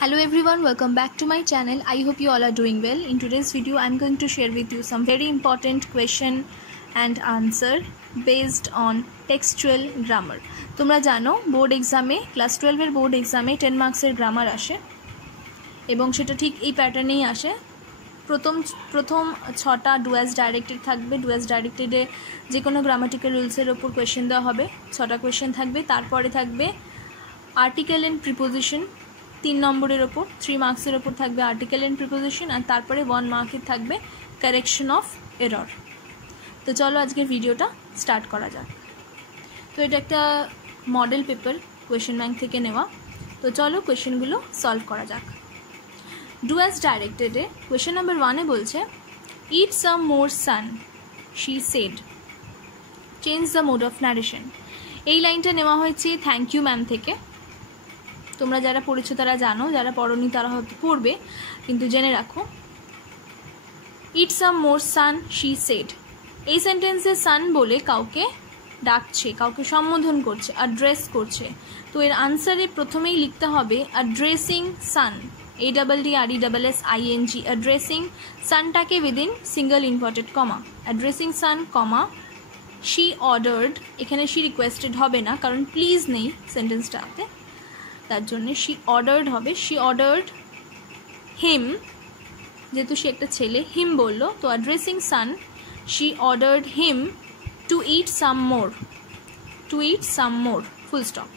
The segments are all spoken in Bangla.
Hello everyone, welcome back to my channel. I hope you all are doing well. In today's video I am going to share with you some very important question and answer based on textual grammar. তোমরা জানো বোর্ড এক্সামে ক্লাস 12 এর বোর্ড এক্সামে 10 মার্কসের গ্রামার আসে এবং সেটা ঠিক এই প্যাটার্নেই আসে। প্রথম 6টা ডু অ্যাজ ডাইরেক্টেড থাকবে। ডু অ্যাজ ডাইরেক্টেডে যে কোনো গ্রামাটিক্যাল রুলসের ওপর কোয়েশ্চেন দেওয়া হবে, 6টা কোয়েশ্চেন থাকবে। তারপরে থাকবে আর্টিকেল এন্ড প্রিপোজিশন 3 নম্বরের ওপর, 3 মার্কসের ওপর থাকবে আর্টিকেল এন্ড প্রিপোজিশন, আর তারপরে 1 মার্কের থাকবে কারেকশন অফ এরর। তো চলো আজকের ভিডিওটা স্টার্ট করা যাক। তো এটা একটা মডেল পেপার কোয়েশ্চেন ব্যাংক থেকে নেওয়া। তো চলো কোয়েশ্চেনগুলো সলভ করা যাক। ডু অ্যাজ ডাইরেক্টেডে কোয়েশ্চেন নাম্বার 1-এ বলছে eat some more son she said, change the mode of narration. এই লাইনটা নেওয়া হয়েছে থ্যাংক ইউ ম্যাম থেকে। তোমরা যারা পড়েছো তারা জানো, যারা পড়োনি তারা হয়তো পড়বে, কিন্তু জেনে রাখো। ইট some more son she shed, এই সেন্টেন্সে সান বলে কাউকে ডাকছে, কাউকে সম্বোধন করছে, অ্যাড্রেস করছে। তো এর আনসারে প্রথমেই লিখতে হবে addressing San, ADDRESSING, addressing সানটাকে within single inverted comma, addressing San comma she ordered. এখানে শি রিকোয়েস্টেড হবে না, কারণ প্লিজ নেই সেন্টেন্সটাতে, তার জন্য শি অর্ডার্ড হবে। শি অর্ডার্ড হিম, যেহেতু সে একটা ছেলে, হিম বললো, তো addressing San she ordered him to it some more, two it some more, full stop.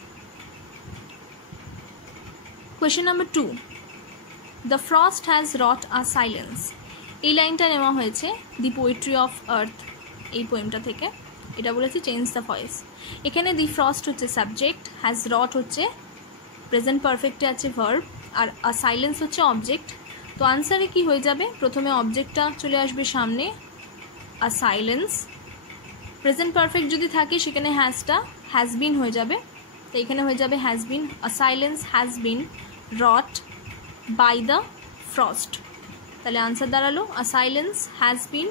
Question number 2, the frost has rod a silence. এই লাইনটা নেওয়া হয়েছে দি পোয়েট্রি অফ আর্থ এই পোয়েমটা থেকে। এটা বলেছে চেঞ্জ দ্য ভয়েস। এখানে দি ফ্রস্ট হচ্ছে সাবজেক্ট, হ্যাজ রট হচ্ছে প্রেজেন্ট পারফেক্টে আছে ভার্ব, আর আ সাইলেন্স হচ্ছে অবজেক্ট। তো আনসারে কি হয়ে যাবে, প্রথমে অবজেক্টটা চলে আসবে সামনে, আ সাইলেন্স। প্রেজেন্ট পারফেক্ট যদি থাকে সেখানে হ্যাজটা হ্যাজ বিন হয়ে যাবে, তো এখানে হয়ে যাবে has been. A silence has been wrought by the frost. তাহলে আনসার দাঁড়ালো a silence has been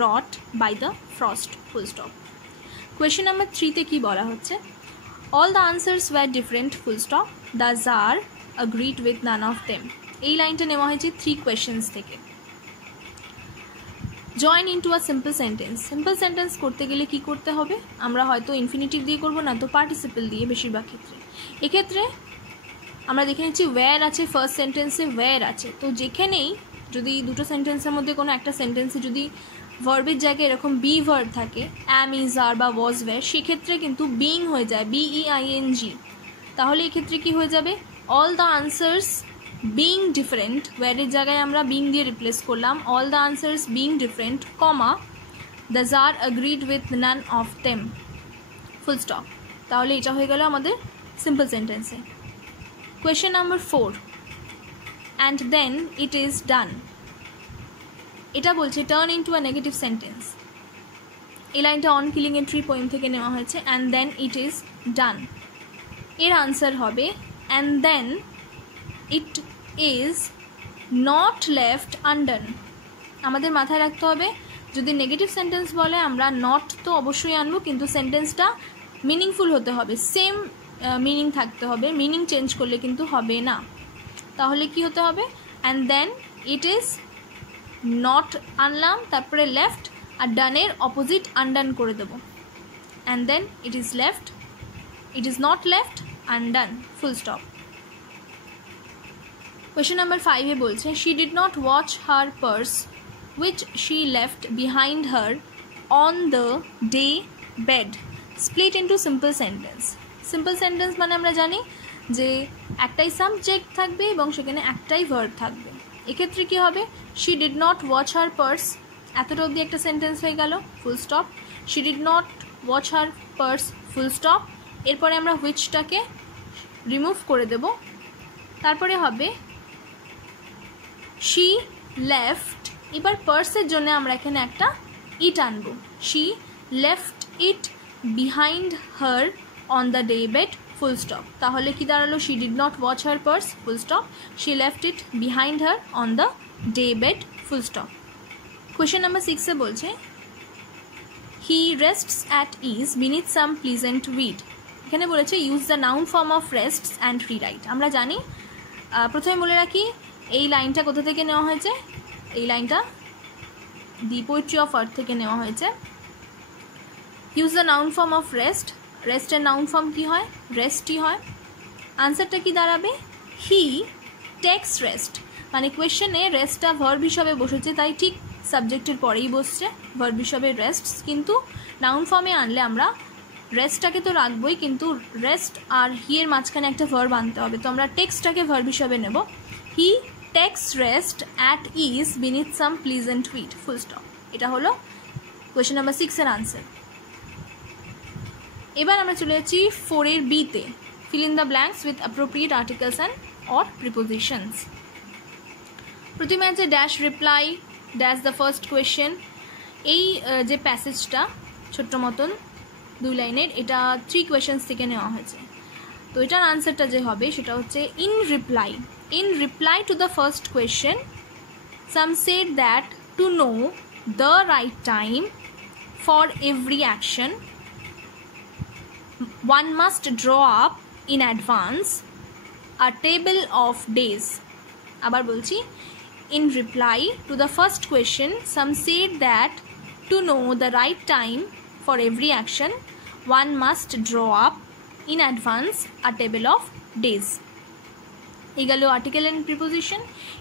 wrought by the frost, full stop. Question number 3-তে কি বলা হচ্ছে, all the answers were different, full stop, the Tsar agreed with none of them। এই লাইনটা নেওয়া হয়েছে 3 questions থেকে। Join into a simple sentence. Simple sentence করতে গেলে কি করতে হবে, আমরা হয়তো ইনফিনিটিভ দিয়ে করবো, না তো পার্টিসিপল দিয়ে বেশিরভাগ ক্ষেত্রে। এক্ষেত্রে আমরা দেখে নিচ্ছি ওয়্যার আছে, ফার্স্ট সেন্টেন্সে ওয়্যার আছে। তো যেখানেই যদি দুটো সেন্টেন্সের মধ্যে কোনো একটা সেন্টেন্সে যদি ভার্বের জায়গায় এরকম বি ভার্ব থাকে, অ্যাম, ইজ, আর বা ওয়াজ, ওয়্যার, সেক্ষেত্রে কিন্তু বিং হয়ে যায়, BEING। তাহলে এক্ষেত্রে কি হয়ে যাবে, all the answers being different, ওয়্যারের জায়গায় আমরা বিং দিয়ে রিপ্লেস করলাম, all the answers being different, comma the jar agreed with none of them, full stop. তাহলে এটা হয়ে গেল আমাদের সিম্পল সেন্টেন্সে। Question number 4, and then it is done. এটা বলছে turn into a negative sentence. এই লাইনটা on killing a tree poem থেকে নেওয়া হয়েছে, অ্যান্ড দেন ইট ইজ ডান। এর আনসার হবে and then it is not left undone. আমাদের মাথায় রাখতে হবে যদি নেগেটিভ সেন্টেন্স বলে আমরা নট তো অবশ্যই আনবো, কিন্তু সেন্টেন্সটা মিনিংফুল হতে হবে, সেম মিনিং থাকতে হবে, মিনিং চেঞ্জ করলে কিন্তু হবে না। তাহলে কি হতে হবে, and then it is not আনলাম, তারপরে লেফট, আর ডানের অপোজিট আনডান করে দেবো, and then it is left, it is not left undone, full stop. Question number 5-এ বলছে she did not watch her purse which she left behind her on the day bed, split into simple sentence. Simple sentence মানে আমরা জানি যে একটাই সাবজেক্ট থাকবে এবং সেখানে একটাই ভার্ব থাকবে। এক্ষেত্রে কী হবে, she did not watch her purse, এতটা অবধি একটা সেন্টেন্স হয়ে গেল, full stop. She did not watch her purse, full stop. এরপরে আমরা হুইচটাকে রিমুভ করে দেব, তারপরে হবে শি লেফট। এবার পার্সের জন্য আমরা এখানে একটা ইট আনবো, she left it behind her on the day bed, full stop. তাহলে কি দাঁড়ালো, she did not watch her purse, full stop, she left it behind her on the day bed, full stop. Question number 6-এ বলছে he rests at ease beneath some pleasant weed. এখানে বলেছে use the noun form of rests and rewrite. আমরা জানি প্রথমে বলে রাখি এই লাইনটা কোথা থেকে নেওয়া হয়েছে, এই লাইনটা দি পোয়েট্রি অফ আর্থ থেকে নেওয়া হয়েছে। Use the noun form of rest, রেস্টের নাউন ফর্ম কী হয়, রেস্টই হয়। আনসারটা কি দাঁড়াবে, হি টেক্স রেস্ট, মানে কোয়েশ্চেনে রেস্টটা ভার্ব হিসাবে বসেছে, তাই ঠিক সাবজেক্টের পরেই বসছে ভার্ব হিসাবে রেস্ট, কিন্তু নাউন ফর্মে আনলে আমরা রেস্টটাকে তো রাখবই, কিন্তু রেস্ট আর হি এর মাঝখানে একটা ভার্ব আনতে হবে, তো আমরা টেক্সটটাকে ভার্ব হিসাবে নেব। He takes rest at ease beneath some pleasant wheat, full stop. এটা হলো কোয়েশ্চেন নাম্বার 6 এর আনসার। এবার আমরা চলে যাচ্ছি 4 এর বিতে, fill in the blanks with appropriate articles and or prepositions. প্রথমে আছে dash reply dash the first question. এই যে প্যাসেজটা ছোট্ট মতন 2 লাইনের, এটা 3 কোয়েশ্চেন্স থেকে নেওয়া হয়েছে। তো এটার আনসারটা যে হবে সেটা হচ্ছে in reply to the first question some said that to know the right time for every action one must draw up in advance a table of days. আবার বলছি, in reply to the first question some said that to know the right time for every action one must draw up in advance a table of days. এই গেল আর্টিকেল এন্ড প্রিপোজিশন।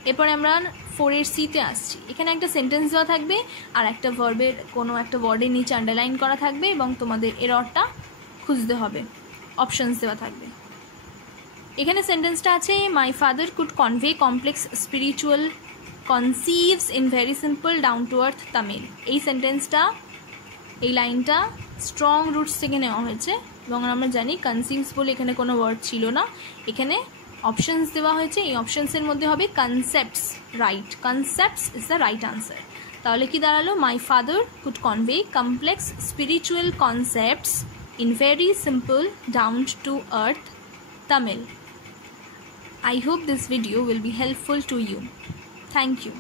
এরপরে আমরা 4 এর সিতে আসছি। এখানে একটা সেন্টেন্স দেওয়া থাকবে আর একটা ভার্বের কোনো একটা ওয়ার্ডের নিচে আন্ডারলাইন করা থাকবে এবং তোমাদের এররটা খুঁজতে হবে, অপশনস দেওয়া থাকবে। এখানে সেন্টেন্সটা আছে my father could convey complex spiritual conceives in very simple down to earth Tamil. এই সেন্টেন্সটা, এই লাইনটা স্ট্রং রুটস থেকে নেওয়া হয়েছে এবং আমরা জানি কনসিভস বলে এখানে কোনো ওয়ার্ড ছিল না, এখানে অপশনস দেওয়া হয়েছে। এই অপশনসের মধ্যে হবে concepts, right, concepts is the right answer. তাহলে কি দাঁড়ালো, মাই father could convey complex spiritual concepts in very simple down to earth Tamil. I hope this video will be helpful to you. Thank you.